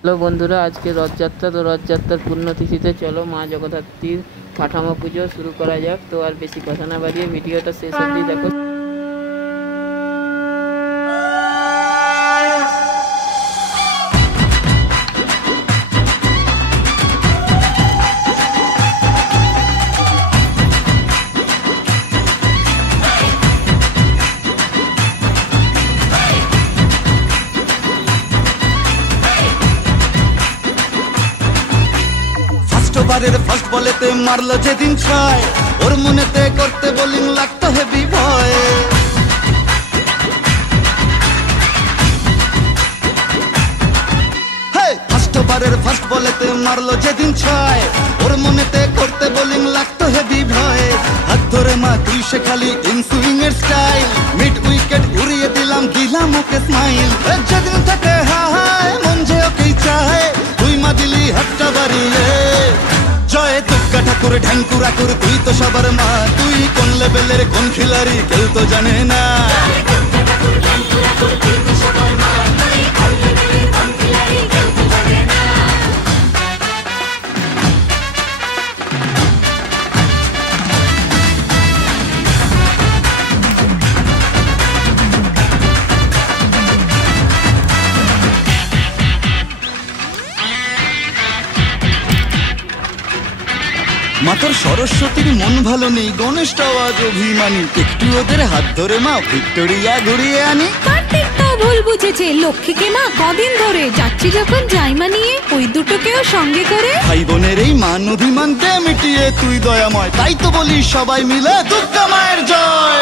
Hello বন্ধুরা, আজকে রথযাত্রা। তো রথযাত্রার পুণ্যতিথিতে চলো মা জগদ্ধাত্রীর কাঠামো পুজো শুরু করা যাক। তো আর বেশি কথা না বাড়িয়ে ভিডিওটা শেষ অবধি দেখো। ফার্স্ট বলেতে মারলো যেদিন ছয়, ওর মনেতে করতে বোলিং লাগতো হেভি ভয়। ফার্স্ট বলেতে মারলো যেদিন ছয়, ওর মনেতে করতে বোলিং লাগতো হেভি ভয়। হাত ধরে মা তুই সে খালি ইনসুইং এর স্টাইল, মিড উইকেট উড়িয়ে দিলাম ওকে স্মাইল। যেদিন থেকে হায় মন যে ওকেই চায়, তুই মা দিলি হাতটা বাড়িয়ে। জয় দুর্গা ঠাকুর ঢ্যাঙ্কুরা কুর, তুই তো সবার মা। তুই কোন লেভেলের কোন খিলাড়ি কেউ তো জানে না। মাতার সরস্বতীর মন ভালো নেই, গণেশটাও আজ অভিমানী। একটু ওদের হাত ধরে মা ভিক্টোরিয়া ঘুরিয়ে আনি। কার্তিকটাও ভুল বুঝেছে, লক্ষ্মীকে মা কদিন ধরে যাচ্ছি যখন জাইমা নিয়ে, ওই দুটোকেও সঙ্গে করে। ভাই বোনের এই মান অভিমানকে মিটিয়ে তুই দয়াময়, তাই তো বলি সবাই মিলে দুর্গা মায়ের জয়।